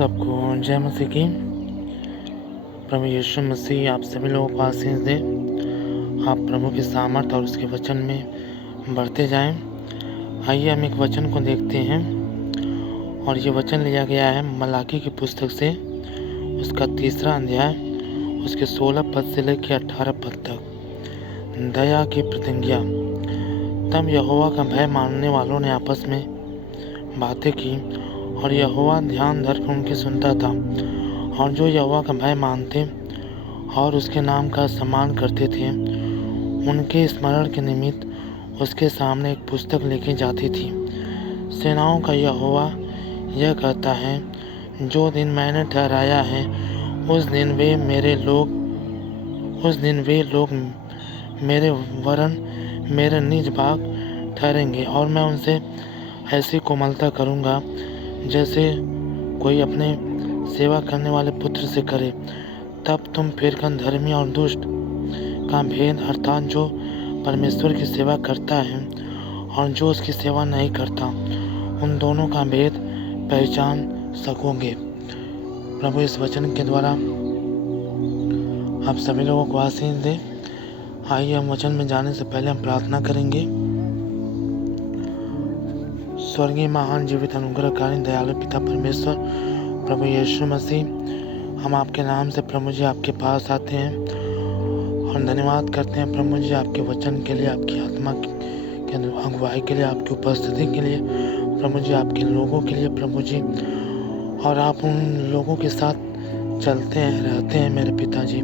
सबको जय मसीह की। प्रभु यीशु मसीह आप सभी लोगों को आशीष दे। आप प्रभु की सामर्थ और उसके वचन में बढ़ते जाएं। आइए हम एक वचन को देखते हैं और ये वचन लिया गया है मलाकी की पुस्तक से, उसका 3 अध्याय, उसके 16 पद से लेकर 18 पद तक। दया की प्रतिज्ञा। तब यहोवा का भय मानने वालों ने आपस में बातें की और यहोवा ध्यान धरकर उनकी सुनता था। और जो यहोवा का भय मानते और उसके नाम का सम्मान करते थे, उनके स्मरण के निमित्त उसके सामने एक पुस्तक लिखी जाती थी। सेनाओं का यहोवा यह कहता है, जो दिन मैंने ठहराया है उस दिन वे लोग मेरे वरन मेरे निज भाग ठहरेंगे और मैं उनसे ऐसी कोमलता करूँगा जैसे कोई अपने सेवा करने वाले पुत्र से करे। तब तुम फिरकर धर्मी और दुष्ट का भेद, अर्थात जो परमेश्वर की सेवा करता है और जो उसकी सेवा नहीं करता, उन दोनों का भेद पहचान सकोगे। प्रभु इस वचन के द्वारा आप सभी लोगों को आशीष दे। आइए हम वचन में जाने से पहले हम प्रार्थना करेंगे। स्वर्गीय महान जीवित अनुग्रहकारी दयालु पिता परमेश्वर प्रभु यीशु मसीह, हम आपके नाम से प्रभु जी आपके पास आते हैं और धन्यवाद करते हैं प्रभु जी आपके वचन के लिए, आपकी आत्मा के अगुवाई के लिए, आपकी उपस्थिति के लिए प्रभु जी, आपके लोगों के लिए प्रभु जी। और आप उन लोगों के साथ चलते हैं, रहते हैं मेरे पिताजी,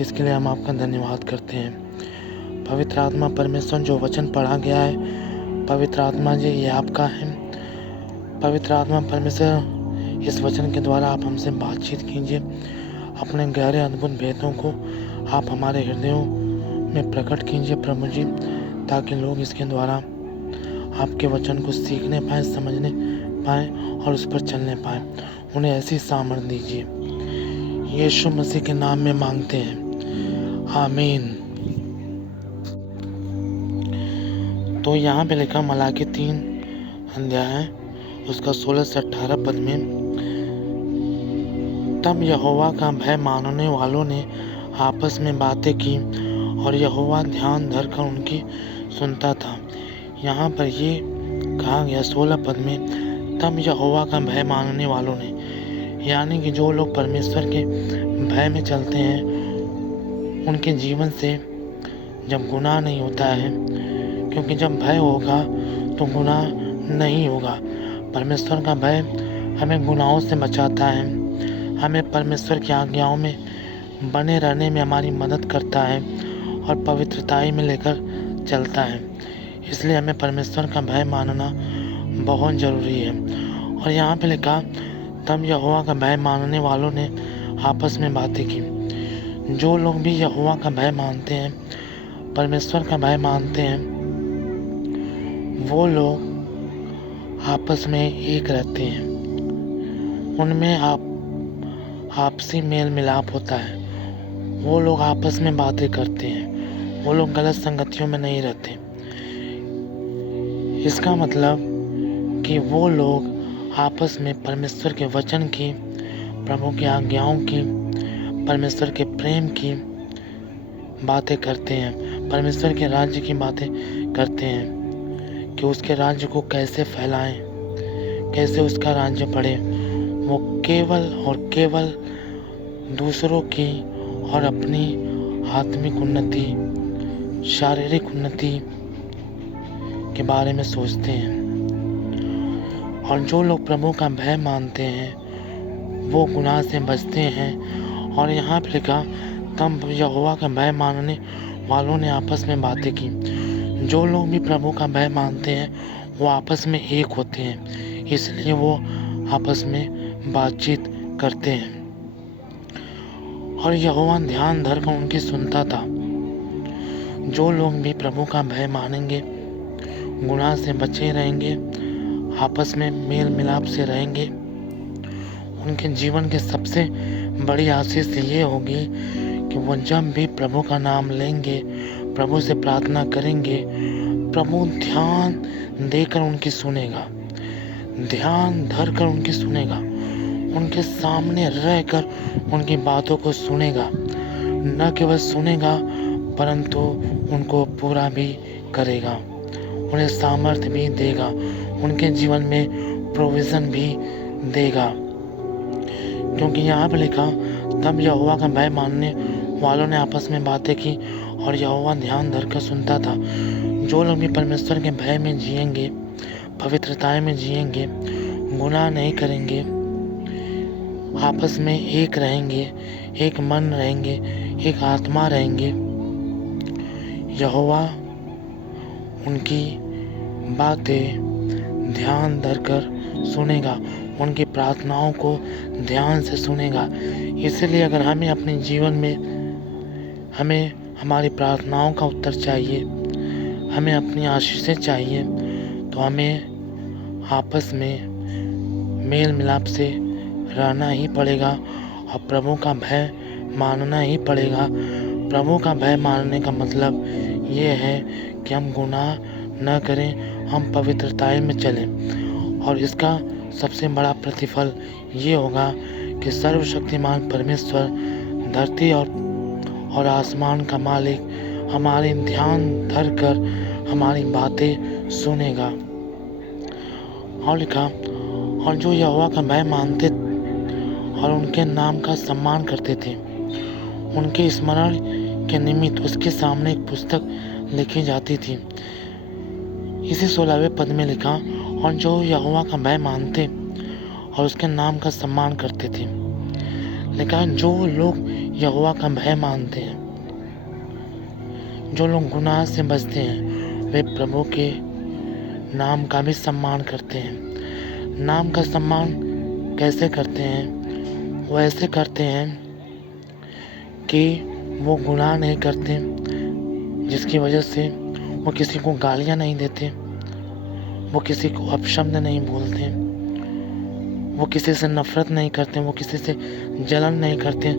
इसके लिए हम आपका धन्यवाद करते हैं। पवित्र आत्मा परमेश्वर, जो वचन पढ़ा गया है पवित्र आत्मा जी ये आपका है। पवित्र आत्मा परमेश्वर, इस वचन के द्वारा आप हमसे बातचीत कीजिए। अपने गहरे अद्भुत भेदों को आप हमारे हृदयों में प्रकट कीजिए प्रभु जी, ताकि लोग इसके द्वारा आपके वचन को सीखने पाए, समझने पाए और उस पर चलने पाए। उन्हें ऐसी सामर्थ दीजिए, यीशु मसीह के नाम में मांगते हैं, आमीन। तो यहाँ पे लिखा मलाकी 3 अध्याय है, उसका 16 से 18 पद में, तब यहोवा का भय मानने वालों ने आपस में बातें की और यहोवा ध्यान धरकर उनकी सुनता था। यहाँ पर ये कहा गया 16 पद में, तब यहोवा का भय मानने वालों ने, यानी कि जो लोग परमेश्वर के भय में चलते हैं, उनके जीवन से जब गुनाह नहीं होता है, क्योंकि जब भय होगा तो गुनाह नहीं होगा। परमेश्वर का भय हमें गुनाहों से बचाता है, हमें परमेश्वर की आज्ञाओं में बने रहने में हमारी मदद करता है और पवित्रताई में लेकर चलता है। इसलिए हमें परमेश्वर का भय मानना बहुत ज़रूरी है। और यहाँ पे लिखा, तब यहोवा का भय मानने वालों ने आपस में बातें की। जो लोग भी यहोवा का भय मानते हैं, परमेश्वर का भय मानते हैं, वो लोग आपस में एक रहते हैं। उनमें आपसी मेल मिलाप होता है। वो लोग आपस में बातें करते हैं, वो लोग गलत संगतियों में नहीं रहते। इसका मतलब कि वो लोग आपस में परमेश्वर के वचन की, प्रभु की आज्ञाओं की, परमेश्वर के प्रेम की बातें करते हैं, परमेश्वर के राज्य की बातें करते हैं कि उसके राज्य को कैसे फैलाएं, कैसे उसका राज्य बढ़े। वो केवल और केवल दूसरों की और अपनी आत्मिक उन्नति, शारीरिक उन्नति के बारे में सोचते हैं। और जो लोग प्रभु का भय मानते हैं, वो गुनाह से बचते हैं। और यहाँ पे लिखा, तब यहोवा का भय मानने वालों ने आपस में बातें की। जो लोग भी प्रभु का भय मानते हैं, वो आपस में एक होते हैं, इसलिए वो आपस में बातचीत करते हैं। और यहोवा ध्यान धरकर उनकी सुनता था। जो लोग भी प्रभु का भय मानेंगे, गुनाह से बचे रहेंगे, आपस में मेल मिलाप से रहेंगे, उनके जीवन की सबसे बड़ी आशीष ये होगी कि वो जब भी प्रभु का नाम लेंगे, प्रभु से प्रार्थना करेंगे, प्रभु ध्यान देकर उनकी सुनेगा, ध्यान धर कर उनकी सुनेगा। उनके सामने रहकर उनकी बातों को सुनेगा। न केवल सुनेगा परंतु उनको पूरा भी करेगा, उन्हें सामर्थ्य भी देगा, उनके जीवन में प्रोविज़न भी देगा। क्योंकि यहाँ पे लिखा, तब यहोवा का भय मानने वालों ने आपस में बातें की और यहोवा ध्यान धरकर सुनता था। जो लोग भी परमेश्वर के भय में जिएंगे, पवित्रताएं में जिएंगे, गुनाह नहीं करेंगे, आपस में एक रहेंगे, एक मन रहेंगे, एक आत्मा रहेंगे, यहोवा उनकी बातें ध्यान धरकर सुनेगा, उनकी प्रार्थनाओं को ध्यान से सुनेगा। इसलिए अगर हमें अपने जीवन में हमारी प्रार्थनाओं का उत्तर चाहिए, हमें अपनी आशीषें चाहिए, तो हमें आपस में मेल मिलाप से रहना ही पड़ेगा और प्रभु का भय मानना ही पड़ेगा। प्रभु का भय मानने का मतलब ये है कि हम गुनाह न करें, हम पवित्रताएं में चलें। और इसका सबसे बड़ा प्रतिफल ये होगा कि सर्वशक्तिमान परमेश्वर, धरती और आसमान का मालिक हमारे ध्यान धर कर हमारी बातें सुनेगा। और लिखा, और जो यहोवा का भय मानते और उनके नाम का सम्मान करते थे, उनके स्मरण के निमित्त उसके सामने एक पुस्तक लिखी जाती थी। इसी 16वें पद में लिखा, और जो यहोवा का भय मानते और उसके नाम का सम्मान करते थे। लिखा, जो लोग यहोवा का भय मानते हैं, जो लोग गुनाह से बचते हैं, वे प्रभु के नाम का भी सम्मान करते हैं। नाम का सम्मान कैसे करते हैं? वो ऐसे करते हैं कि वो गुनाह नहीं करते, जिसकी वजह से वो किसी को गालियाँ नहीं देते, वो किसी को अपशब्द नहीं बोलते, वो किसी से नफरत नहीं करते, वो किसी से जलन नहीं करते,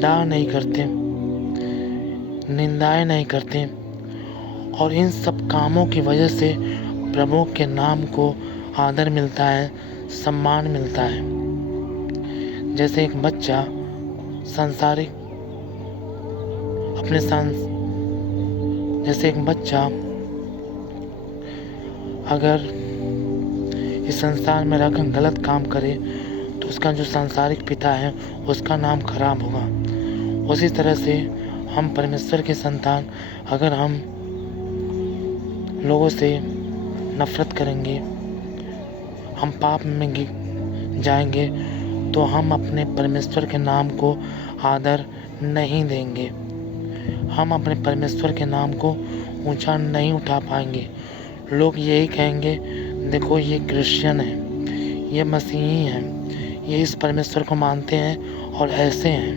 डा नहीं करते, निंदाएं नहीं करते। और इन सब कामों की वजह से प्रभु के नाम को आदर मिलता है, सम्मान मिलता है। जैसे एक बच्चा सांसारिक जैसे एक बच्चा अगर इस संसार में रहकर गलत काम करे तो उसका जो सांसारिक पिता है उसका नाम खराब होगा। उसी तरह से हम परमेश्वर के संतान अगर हम लोगों से नफरत करेंगे, हम पाप में जाएंगे, तो हम अपने परमेश्वर के नाम को आदर नहीं देंगे, हम अपने परमेश्वर के नाम को ऊंचा नहीं उठा पाएंगे। लोग यही कहेंगे, देखो ये क्रिश्चियन है, ये मसीही हैं, ये इस परमेश्वर को मानते हैं और ऐसे हैं,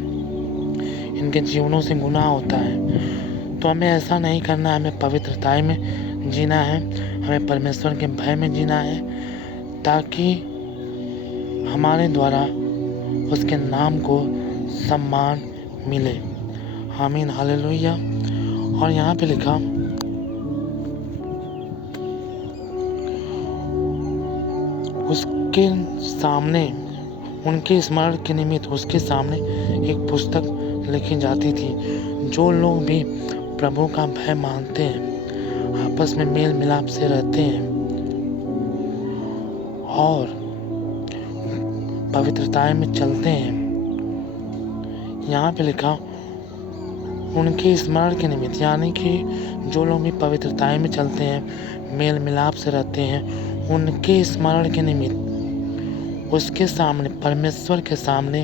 इनके जीवनों से गुनाह होता है। तो हमें ऐसा नहीं करना है, हमें पवित्रताएं में जीना है, हमें परमेश्वर के भय में जीना है, ताकि हमारे द्वारा उसके नाम को सम्मान मिले। आमीन, हालेलुया। और यहाँ पे लिखा, उसके सामने, उनके स्मरण के निमित्त उसके सामने एक पुस्तक लिखी जाती थी। जो लोग भी प्रभु का भय मानते हैं, आपस में मेल मिलाप से रहते हैं और पवित्रताएं में चलते हैं, यहाँ पे लिखा उनके स्मरण के निमित्त, यानी कि जो लोग भी पवित्रताएं में चलते हैं, मेल मिलाप से रहते हैं, उनके स्मरण के निमित्त उसके सामने, परमेश्वर के सामने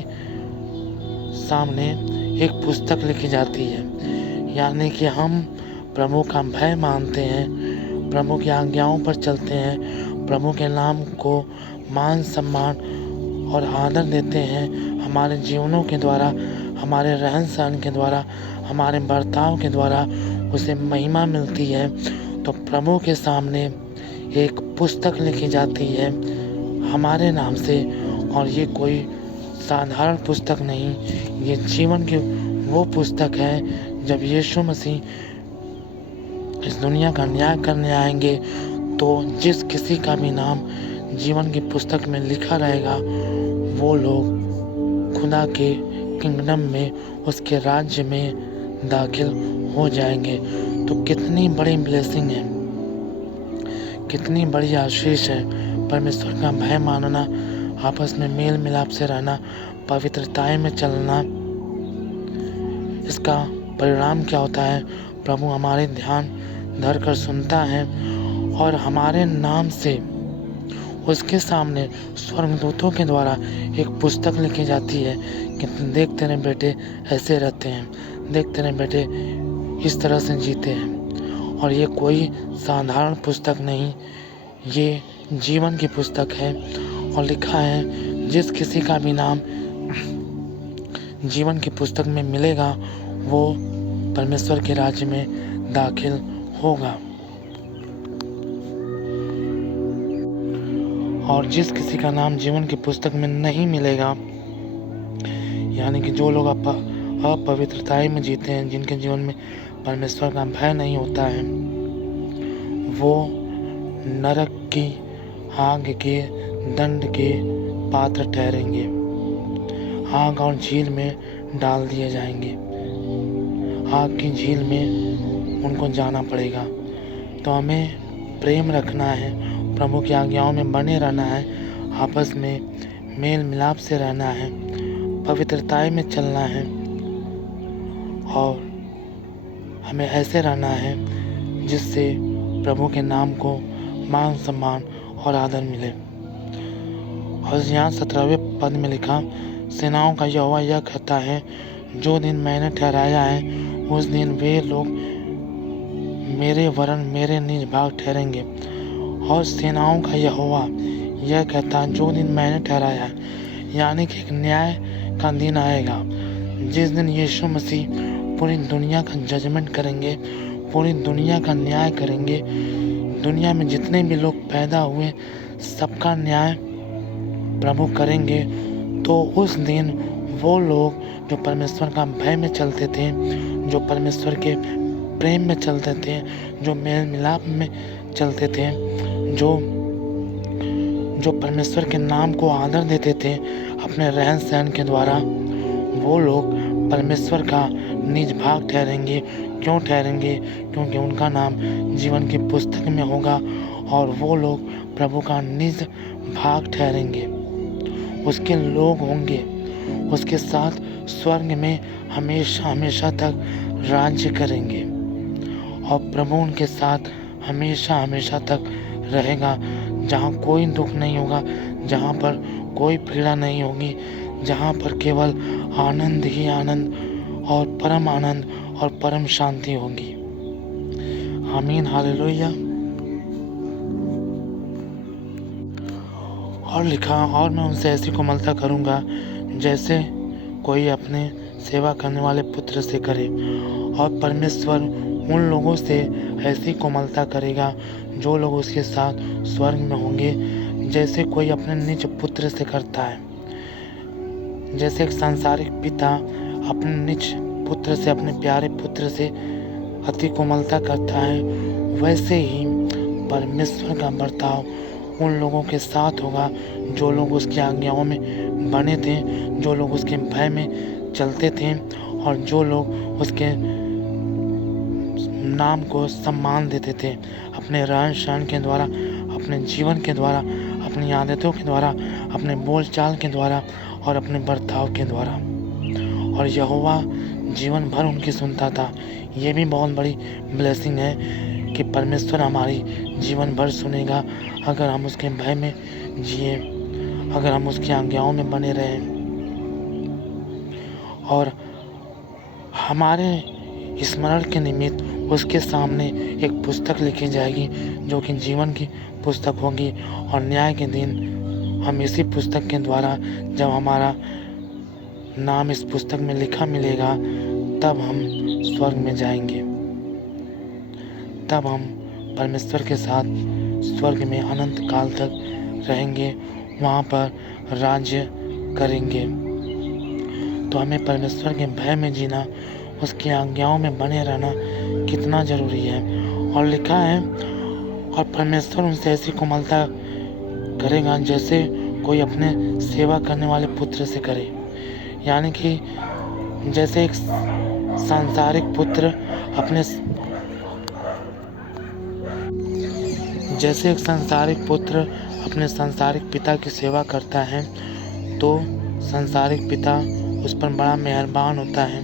एक पुस्तक लिखी जाती है। यानी कि हम प्रभु का भय मानते हैं, प्रभु की आज्ञाओं पर चलते हैं, प्रभु के नाम को मान सम्मान और आदर देते हैं। हमारे जीवनों के द्वारा, हमारे रहन सहन के द्वारा, हमारे बर्ताव के द्वारा उसे महिमा मिलती है। तो प्रभु के सामने एक पुस्तक लिखी जाती है हमारे नाम से, और ये कोई साधारण पुस्तक नहीं, ये जीवन की वो पुस्तक है। जब यीशु मसीह इस दुनिया का न्याय करने आएंगे तो जिस किसी का भी नाम जीवन की पुस्तक में लिखा रहेगा, वो लोग खुदा के किंगडम में, उसके राज्य में दाखिल हो जाएंगे। तो कितनी बड़ी ब्लेसिंग है, कितनी बड़ी आशीष है। परमेश्वर का भय मानना, आपस में मेल मिलाप से रहना, पवित्रताएं में चलना, इसका परिणाम क्या होता है? प्रभु हमारे ध्यान धर कर सुनता है और हमारे नाम से उसके सामने स्वर्गदूतों के द्वारा एक पुस्तक लिखी जाती है कि देख तेरे बेटे ऐसे रहते हैं, देख तेरे बेटे इस तरह से जीते हैं। और ये कोई साधारण पुस्तक नहीं, ये जीवन की पुस्तक है। और लिखा है जिस किसी का भी नाम जीवन की पुस्तक में मिलेगा वो परमेश्वर के राज्य में दाखिल होगा। और जिस किसी का नाम जीवन की पुस्तक में नहीं मिलेगा, यानी कि जो लोग अपवित्रताएं में जीते हैं, जिनके जीवन में परमेश्वर का भय नहीं होता है, वो नरक की आग के दंड के पात्र ठहरेंगे, आग और झील में डाल दिए जाएंगे। आग की झील में उनको जाना पड़ेगा। तो हमें प्रेम रखना है, प्रभु की आज्ञाओं में बने रहना है, आपस में मेल मिलाप से रहना है, पवित्रताएं में चलना है और हमें ऐसे रहना है जिससे प्रभु के नाम को मान सम्मान और आदर मिले। और यहाँ 17वें पद में लिखा, सेनाओं का यहोवा यह कहता है, जो दिन मैंने ठहराया है उस दिन वे लोग मेरे वरन मेरे निज भाग ठहरेंगे। और सेनाओं का यहोवा यह कहता है, जो दिन मैंने ठहराया है, यानी कि एक न्याय का दिन आएगा जिस दिन यीशु मसीह पूरी दुनिया का जजमेंट करेंगे, पूरी दुनिया का न्याय करेंगे। दुनिया में जितने भी लोग पैदा हुए सबका न्याय प्रभु करेंगे। तो उस दिन वो लोग जो परमेश्वर का भय में चलते थे, जो परमेश्वर के प्रेम में चलते थे, जो मेल मिलाप में चलते थे, जो परमेश्वर के नाम को आदर देते थे अपने रहन सहन के द्वारा, वो लोग परमेश्वर का निज भाग ठहरेंगे। क्यों ठहरेंगे? क्योंकि उनका नाम जीवन की पुस्तक में होगा और वो लोग प्रभु का निज भाग ठहरेंगे, उसके लोग होंगे, उसके साथ स्वर्ग में हमेशा हमेशा तक राज्य करेंगे। और प्रभु उनके साथ हमेशा हमेशा तक रहेगा, जहाँ कोई दुख नहीं होगा, जहाँ पर कोई पीड़ा नहीं होगी, जहाँ पर केवल आनंद ही आनंद और परम आनंद और परम शांति होगी। आमीन, हालेलुया। और लिखा, और मैं उनसे ऐसी कोमलता करूँगा जैसे कोई अपने सेवा करने वाले पुत्र से करे। और परमेश्वर उन लोगों से ऐसी कोमलता करेगा जो लोग उसके साथ स्वर्ग में होंगे, जैसे कोई अपने निज पुत्र से करता है। जैसे एक सांसारिक पिता अपने निज पुत्र से, अपने प्यारे पुत्र से अति कोमलता करता है, वैसे ही परमेश्वर का बर्ताव उन लोगों के साथ होगा जो लोग उसकी आज्ञाओं में बने थे, जो लोग उसके भय में चलते थे और जो लोग उसके नाम को सम्मान देते थे अपने रहन सहन के द्वारा, अपने जीवन के द्वारा, अपनी आदतों के द्वारा, अपने बोलचाल के द्वारा और अपने बर्ताव के द्वारा। और यहोवा जीवन भर उनकी सुनता था। ये भी बहुत बड़ी ब्लेसिंग है कि परमेश्वर हमारी जीवन भर सुनेगा अगर हम उसके भय में जिए, अगर हम उसकी आज्ञाओं में बने रहें। और हमारे स्मरण के निमित्त उसके सामने एक पुस्तक लिखी जाएगी जो कि जीवन की पुस्तक होगी। और न्याय के दिन हम इसी पुस्तक के द्वारा, जब हमारा नाम इस पुस्तक में लिखा मिलेगा, तब हम स्वर्ग में जाएंगे, तब हम परमेश्वर के साथ स्वर्ग में अनंत काल तक रहेंगे, वहाँ पर राज्य करेंगे। तो हमें परमेश्वर के भय में जीना, उसकी आज्ञाओं में बने रहना कितना ज़रूरी है। और लिखा है, और परमेश्वर उनसे ऐसी कोमलता करेगा जैसे कोई अपने सेवा करने वाले पुत्र से करे। यानी कि जैसे एक सांसारिक पुत्र अपने जैसे एक सांसारिक पुत्र अपने सांसारिक पिता की सेवा करता है तो सांसारिक पिता उस पर बड़ा मेहरबान होता है,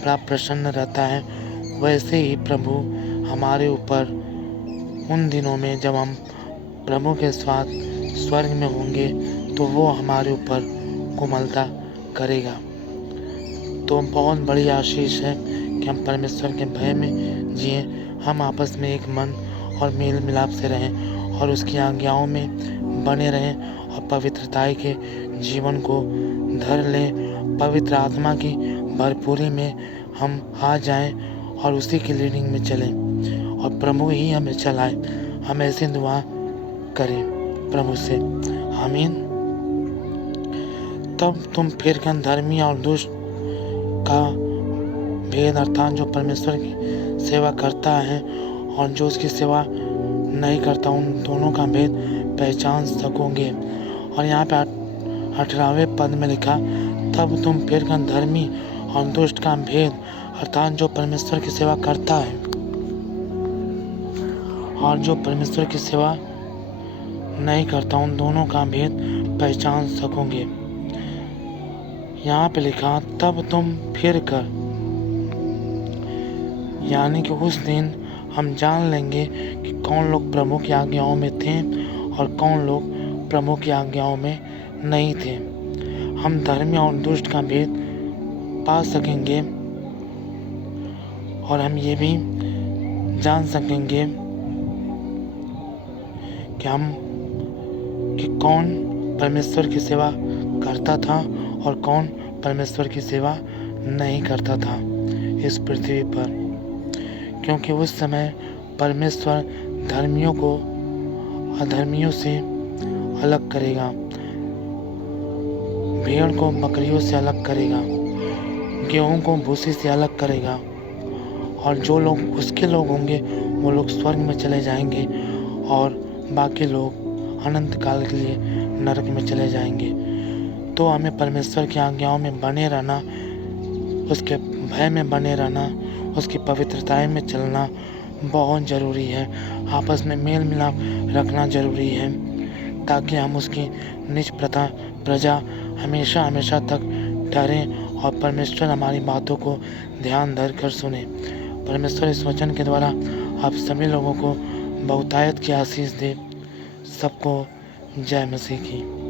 बड़ा प्रसन्न रहता है। वैसे ही प्रभु हमारे ऊपर उन दिनों में जब हम प्रभु के साथ स्वर्ग में होंगे तो वो हमारे ऊपर कोमलता करेगा। तो बहुत बड़ी आशीष है कि हम परमेश्वर के भय में जिए, हम आपस में एक मन और मेल मिलाप से रहें और उसकी आज्ञाओं में बने रहें और पवित्रताई के जीवन को धर लें। पवित्र आत्मा की भरपूरी में हम आ जाएं और उसी की लीडिंग में चलें और प्रभु ही हमें चलाए। हम ऐसी दुआ करें प्रभु से, आमीन। तब तुम फिर धर्मी और दुष्ट का भेद अर्थात जो परमेश्वर की सेवा करता है और जो उसकी सेवा नहीं करता, उन दोनों का भेद पहचान सकोगे। और यहाँ पे 18वें पद में लिखा, तब तुम फिर धर्मी और दुष्ट का भेद अर्थात जो परमेश्वर की सेवा करता है और जो परमेश्वर की सेवा नहीं करता, उन दोनों का भेद पहचान सकोगे। यहाँ पे लिखा, तब तुम फिर कर, यानी कि उस दिन हम जान लेंगे कि कौन लोग प्रभु की आज्ञाओं में थे और कौन लोग प्रभु की आज्ञाओं में नहीं थे। हम धर्मी और दुष्ट का भेद पा सकेंगे और हम ये भी जान सकेंगे कि कौन परमेश्वर की सेवा करता था और कौन परमेश्वर की सेवा नहीं करता था इस पृथ्वी पर। क्योंकि उस समय परमेश्वर धर्मियों को अधर्मियों से अलग करेगा, भेड़ को बकरियों से अलग करेगा, गेहूं को भूसी से अलग करेगा और जो लोग उसके लोग होंगे वो लोग स्वर्ग में चले जाएंगे और बाकी लोग अनंत काल के लिए नरक में चले जाएंगे। तो हमें परमेश्वर की आज्ञाओं में बने रहना, उसके भय में बने रहना, उसकी पवित्रताएं में चलना बहुत ज़रूरी है। आपस में मेल मिलाप रखना ज़रूरी है ताकि हम उसकी निज प्रजा हमेशा हमेशा तक ठहरें और परमेश्वर हमारी बातों को ध्यान धर कर सुने। परमेश्वर इस वचन के द्वारा आप सभी लोगों को बहुतायत की आशीष दे। सबको जय मसीह की।